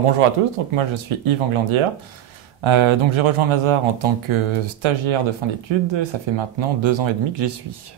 Bonjour à tous, donc moi je suis Yves Anglandière. Donc j'ai rejoint Mazars en tant que stagiaire de fin d'études. Ça fait maintenant 2 ans et demi que j'y suis,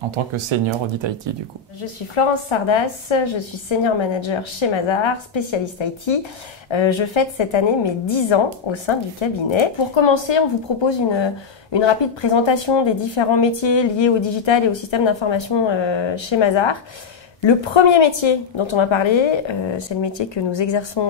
en tant que senior audit IT du coup. Je suis Florence Sardas, je suis senior manager chez Mazars, spécialiste IT. Je fête cette année mes 10 ans au sein du cabinet. Pour commencer, on vous propose une rapide présentation des différents métiers liés au digital et au système d'information chez Mazars. Le premier métier dont on va parler, c'est le métier que nous exerçons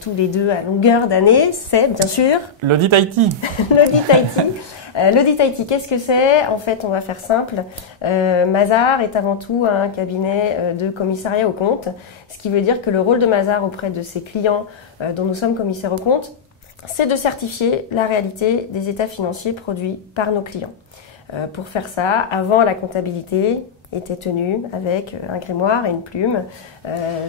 tous les deux à longueur d'année, c'est bien sûr l'audit IT. L'audit IT. L'audit IT, qu'est-ce que c'est? En fait, on va faire simple. Mazars est avant tout un cabinet de commissariat aux comptes, ce qui veut dire que le rôle de Mazars auprès de ses clients dont nous sommes commissaires aux comptes, c'est de certifier la réalité des états financiers produits par nos clients. Pour faire ça, avant la comptabilité était tenue avec un grimoire et une plume.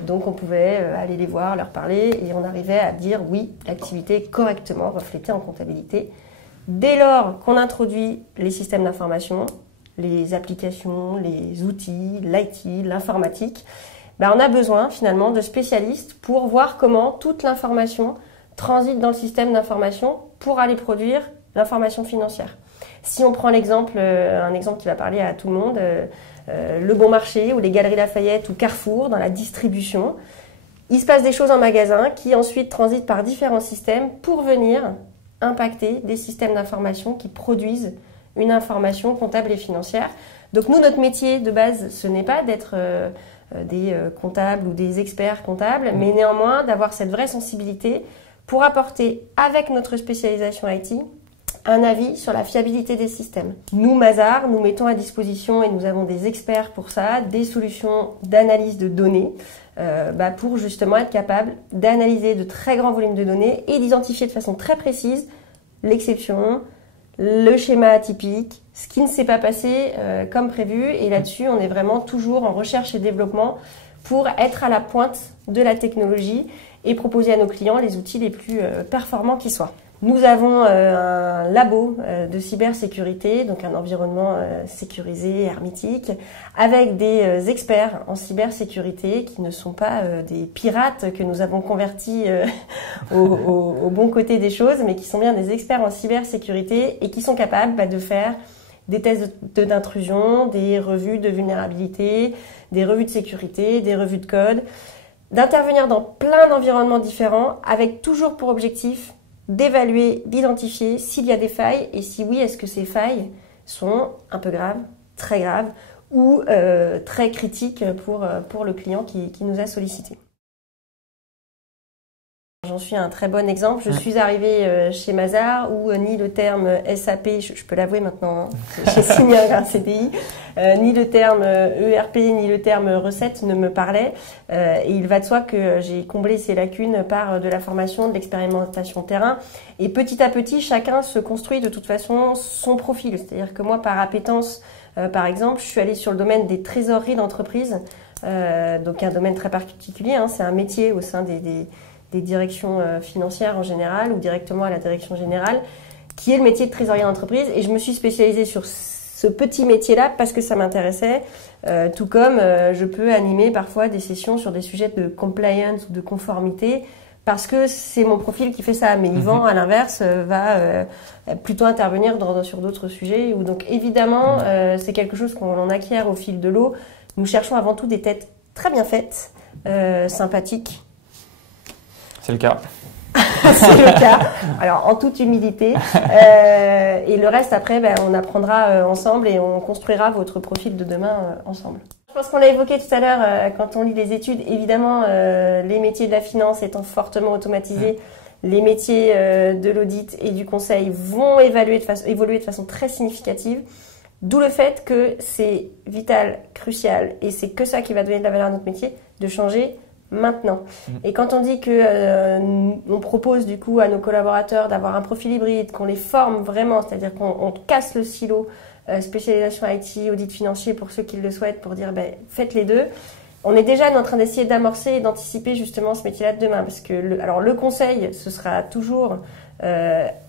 Donc on pouvait aller les voir, leur parler et on arrivait à dire oui, l'activité est correctement reflétée en comptabilité. Dès lors qu'on introduit les systèmes d'information, les applications, les outils, l'IT, l'informatique, on a besoin finalement de spécialistes pour voir comment toute l'information transite dans le système d'information pour aller produire l'information financière. Si on prend l'exemple, un exemple qui va parler à tout le monde, Le Bon Marché ou les Galeries Lafayette ou Carrefour dans la distribution, il se passe des choses en magasin qui ensuite transitent par différents systèmes pour venir impacter des systèmes d'information qui produisent une information comptable et financière. Donc nous, notre métier de base, ce n'est pas d'être des comptables ou des experts comptables, mais néanmoins d'avoir cette vraie sensibilité pour apporter, avec notre spécialisation IT, un avis sur la fiabilité des systèmes. Nous, Mazars, nous mettons à disposition, et nous avons des experts pour ça, des solutions d'analyse de données pour justement être capable d'analyser de très grands volumes de données et d'identifier de façon très précise l'exception, le schéma atypique, ce qui ne s'est pas passé comme prévu. Et là-dessus, on est vraiment toujours en recherche et développement pour être à la pointe de la technologie et proposer à nos clients les outils les plus performants qui soient. Nous avons un labo de cybersécurité, donc un environnement sécurisé, hermétique, avec des experts en cybersécurité qui ne sont pas des pirates que nous avons convertis au bon côté des choses, mais qui sont bien des experts en cybersécurité et qui sont capables de faire des tests d'intrusion, des revues de vulnérabilité, des revues de sécurité, des revues de code, d'intervenir dans plein d'environnements différents avec toujours pour objectif d'évaluer, d'identifier s'il y a des failles et si oui, est-ce que ces failles sont un peu graves, très graves ou très critiques pour le client qui nous a sollicité. J'en suis un très bon exemple. Je suis arrivée chez Mazars où ni le terme SAP, je peux l'avouer maintenant, j'ai signé un CDI, ni le terme ERP, ni le terme recette ne me parlaient. Et il va de soi que j'ai comblé ces lacunes par de la formation, de l'expérimentation terrain. Et petit à petit, chacun se construit de toute façon son profil. C'est-à-dire que moi, par appétence, par exemple, je suis allée sur le domaine des trésoreries d'entreprise, donc un domaine très particulier. C'est un métier au sein des directions financières en général ou directement à la direction générale, qui est le métier de trésorier d'entreprise. Et je me suis spécialisée sur ce petit métier-là parce que ça m'intéressait, tout comme je peux animer parfois des sessions sur des sujets de compliance ou de conformité parce que c'est mon profil qui fait ça. Mais Yvan, à l'inverse, va plutôt intervenir sur d'autres sujets. Donc évidemment, c'est quelque chose qu'on acquiert au fil de l'eau. Nous cherchons avant tout des têtes très bien faites, sympathiques. C'est le cas. C'est le cas. Alors, en toute humilité. Et le reste, après, on apprendra ensemble et on construira votre profil de demain ensemble. Je pense qu'on l'a évoqué tout à l'heure, quand on lit les études, évidemment, les métiers de la finance étant fortement automatisés, les métiers de l'audit et du conseil vont évoluer de façon très significative. D'où le fait que c'est vital, crucial, et c'est que ça qui va donner de la valeur à notre métier, de changer maintenant. Et quand on dit que on propose du coup à nos collaborateurs d'avoir un profil hybride, qu'on les forme vraiment, c'est-à-dire qu'on casse le silo spécialisation IT, audit financier pour ceux qui le souhaitent, pour dire faites les deux, on est déjà en train d'essayer d'amorcer et d'anticiper justement ce métier-là de demain. Parce que le conseil, ce sera toujours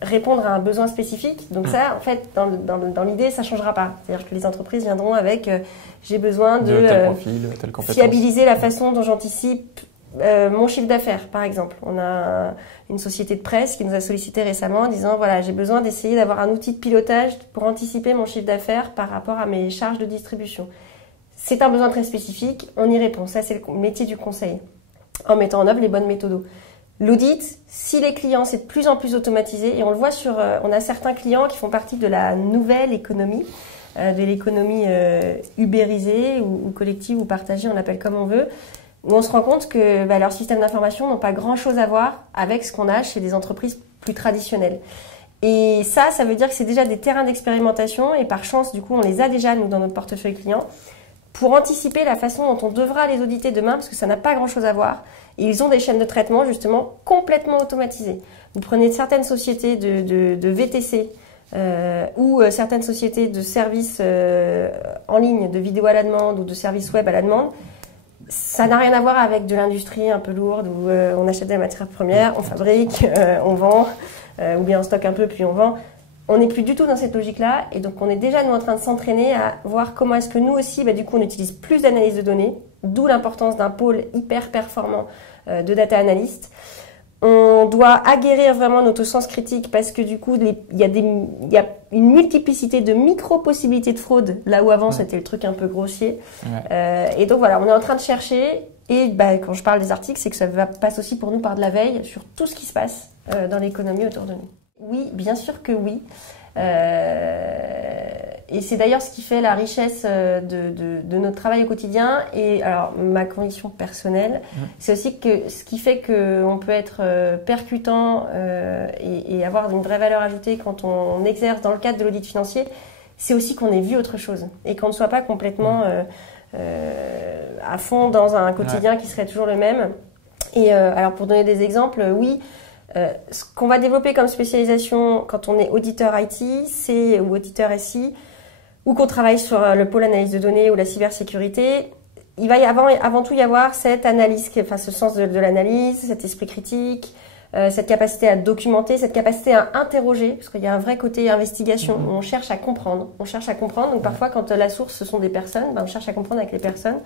répondre à un besoin spécifique. Donc ça, en fait, dans l'idée, ça ne changera pas. C'est-à-dire que les entreprises viendront avec j'ai besoin de tel profil, telle compétence. fiabiliser la façon dont j'anticipe Mon chiffre d'affaires, par exemple. On a une société de presse qui nous a sollicité récemment en disant, voilà, j'ai besoin d'essayer d'avoir un outil de pilotage pour anticiper mon chiffre d'affaires par rapport à mes charges de distribution. C'est un besoin très spécifique, on y répond. Ça, c'est le métier du conseil, en mettant en œuvre les bonnes méthodos. L'audit, si les clients, c'est de plus en plus automatisé, et on le voit on a certains clients qui font partie de la nouvelle économie, de l'économie ubérisée ou collective ou partagée, on l'appelle comme on veut, où on se rend compte que leurs systèmes d'information n'ont pas grand-chose à voir avec ce qu'on a chez des entreprises plus traditionnelles. Et ça veut dire que c'est déjà des terrains d'expérimentation, et par chance, du coup, on les a déjà, nous, dans notre portefeuille client, pour anticiper la façon dont on devra les auditer demain, parce que ça n'a pas grand-chose à voir. Et ils ont des chaînes de traitement, justement, complètement automatisées. Vous prenez certaines sociétés de VTC ou certaines sociétés de services en ligne, de vidéo à la demande ou de services web à la demande. Ça n'a rien à voir avec de l'industrie un peu lourde où on achète des matières premières, on fabrique, on vend, ou bien on stocke un peu puis on vend. On n'est plus du tout dans cette logique-là, et donc on est déjà nous en train de s'entraîner à voir comment est-ce que nous aussi, du coup, on utilise plus d'analyse de données, d'où l'importance d'un pôle hyper performant de data analyst. On doit aguerrir vraiment notre sens critique parce que du coup, il y a une multiplicité de micro-possibilités de fraude, là où avant c'était le truc un peu grossier. Et donc voilà, on est en train de chercher, et quand je parle des articles, c'est que ça passe aussi pour nous par de la veille sur tout ce qui se passe dans l'économie autour de nous. Oui, bien sûr que oui. Et c'est d'ailleurs ce qui fait la richesse de notre travail au quotidien. Et alors, ma conviction personnelle, c'est aussi que ce qui fait qu'on peut être percutant et avoir une vraie valeur ajoutée quand on exerce dans le cadre de l'audit financier, c'est aussi qu'on ait vu autre chose et qu'on ne soit pas complètement à fond dans un quotidien qui serait toujours le même. Et alors, pour donner des exemples, oui. Ce qu'on va développer comme spécialisation quand on est auditeur IT, ou auditeur SI, ou qu'on travaille sur le pôle analyse de données ou la cybersécurité, il va avant tout y avoir cette analyse, ce sens de l'analyse, cet esprit critique, cette capacité à documenter, cette capacité à interroger, parce qu'il y a un vrai côté investigation où on cherche à comprendre. Donc parfois quand la source ce sont des personnes, on cherche à comprendre avec les personnes.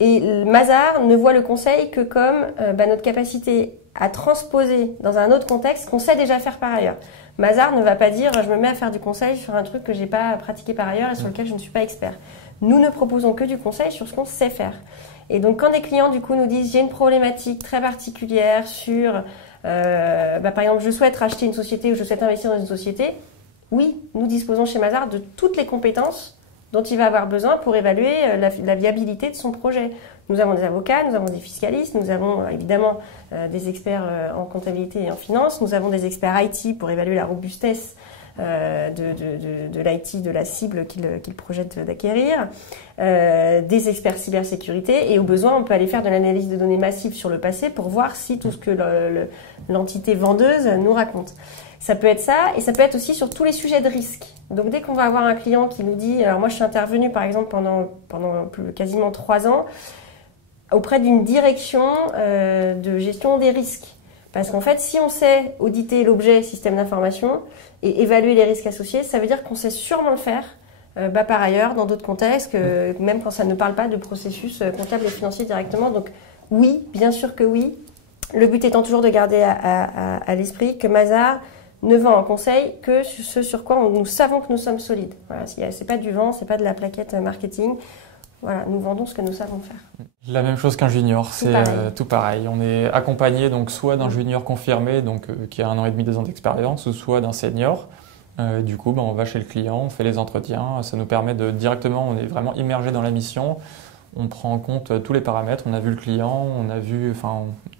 Et Mazars ne voit le conseil que comme notre capacité à transposer dans un autre contexte qu'on sait déjà faire par ailleurs. Mazars ne va pas dire je me mets à faire du conseil sur un truc que j'ai pas pratiqué par ailleurs et sur lequel je ne suis pas expert. Nous ne proposons que du conseil sur ce qu'on sait faire. Et donc quand des clients du coup nous disent j'ai une problématique très particulière sur par exemple je souhaite racheter une société ou je souhaite investir dans une société, oui, nous disposons chez Mazars de toutes les compétences dont il va avoir besoin pour évaluer la viabilité de son projet. Nous avons des avocats, nous avons des fiscalistes, nous avons évidemment des experts en comptabilité et en finance, nous avons des experts IT pour évaluer la robustesse de l'IT, de la cible qu'il projette d'acquérir, des experts cybersécurité, et au besoin on peut aller faire de l'analyse de données massive sur le passé pour voir si tout ce que l'entité vendeuse nous raconte. Ça peut être ça, et ça peut être aussi sur tous les sujets de risque. Donc dès qu'on va avoir un client qui nous dit, alors moi je suis intervenue par exemple pendant quasiment 3 ans auprès d'une direction de gestion des risques. Parce qu'en fait, si on sait auditer l'objet système d'information et évaluer les risques associés, ça veut dire qu'on sait sûrement le faire par ailleurs dans d'autres contextes, même quand ça ne parle pas de processus comptable et financier directement. Donc oui, bien sûr que oui. Le but étant toujours de garder à l'esprit que Mazars ne vend en conseil que ce sur quoi nous savons que nous sommes solides. Voilà, c'est pas du vent, c'est pas de la plaquette marketing. Voilà, nous vendons ce que nous savons faire. La même chose qu'un junior, c'est tout pareil. On est accompagné donc soit d'un junior confirmé, qui a 1 an et demi, 2 ans d'expérience, ou soit d'un senior. Du coup, on va chez le client, on fait les entretiens. Ça nous permet directement, on est vraiment immergé dans la mission. On prend en compte tous les paramètres. On a vu le client, on a vu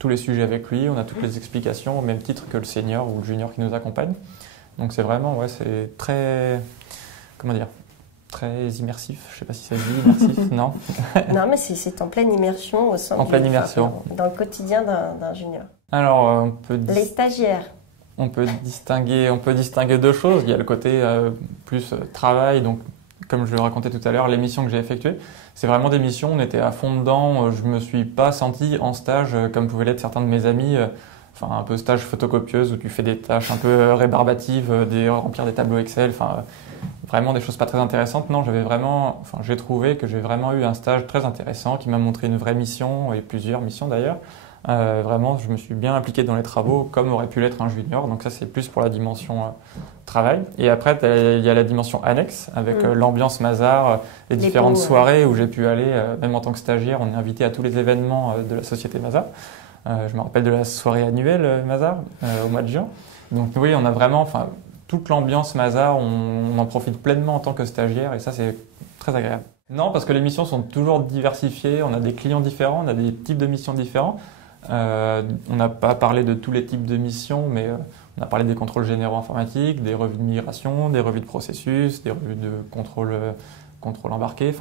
tous les sujets avec lui, on a toutes les explications au même titre que le senior ou le junior qui nous accompagne. Donc c'est vraiment, c'est très, très immersif. Je ne sais pas si ça se dit immersif, non. Non, mais c'est en pleine immersion au sein dans le quotidien d'un junior. Alors, les stagiaires. On peut distinguer 2 choses. Il y a le côté plus travail, donc comme je le racontais tout à l'heure, les missions que j'ai effectuées, c'est vraiment des missions, on était à fond dedans, je ne me suis pas senti en stage comme pouvaient l'être certains de mes amis, un peu stage photocopieuse où tu fais des tâches un peu rébarbatives, remplir des tableaux Excel, vraiment des choses pas très intéressantes. Non, j'ai trouvé que j'ai vraiment eu un stage très intéressant qui m'a montré une vraie mission et plusieurs missions d'ailleurs. Vraiment, je me suis bien impliqué dans les travaux comme aurait pu l'être un junior. Donc ça, c'est plus pour la dimension travail. Et après, il y a la dimension annexe avec l'ambiance Mazars, les différentes soirées où j'ai pu aller, même en tant que stagiaire, on est invité à tous les événements de la société Mazars. Je me rappelle de la soirée annuelle Mazars au mois de juin. Donc oui, on a vraiment, toute l'ambiance Mazars, on en profite pleinement en tant que stagiaire et ça, c'est très agréable. Non, parce que les missions sont toujours diversifiées, on a des clients différents, on a des types de missions différents. On n'a pas parlé de tous les types de missions, mais on a parlé des contrôles généraux informatiques, des revues de migration, des revues de processus, des revues de contrôle embarqué.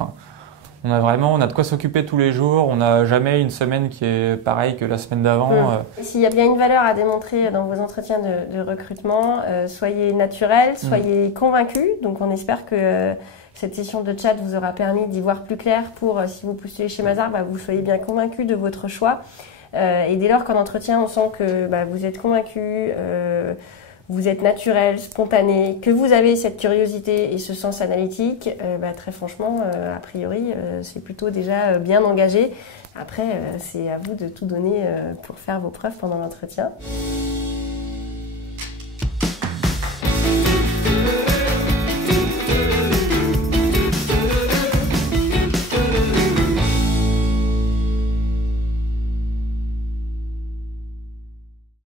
On a de quoi s'occuper tous les jours. On n'a jamais une semaine qui est pareille que la semaine d'avant. S'il y a bien une valeur à démontrer dans vos entretiens de recrutement, soyez naturel, soyez convaincus. Donc on espère que cette session de chat vous aura permis d'y voir plus clair pour, si vous postulez chez Mazars, vous soyez bien convaincus de votre choix. Et dès lors qu'en entretien, on sent que vous êtes convaincu, vous êtes naturel, spontané, que vous avez cette curiosité et ce sens analytique, très franchement, a priori, c'est plutôt déjà bien engagé. Après, c'est à vous de tout donner pour faire vos preuves pendant l'entretien.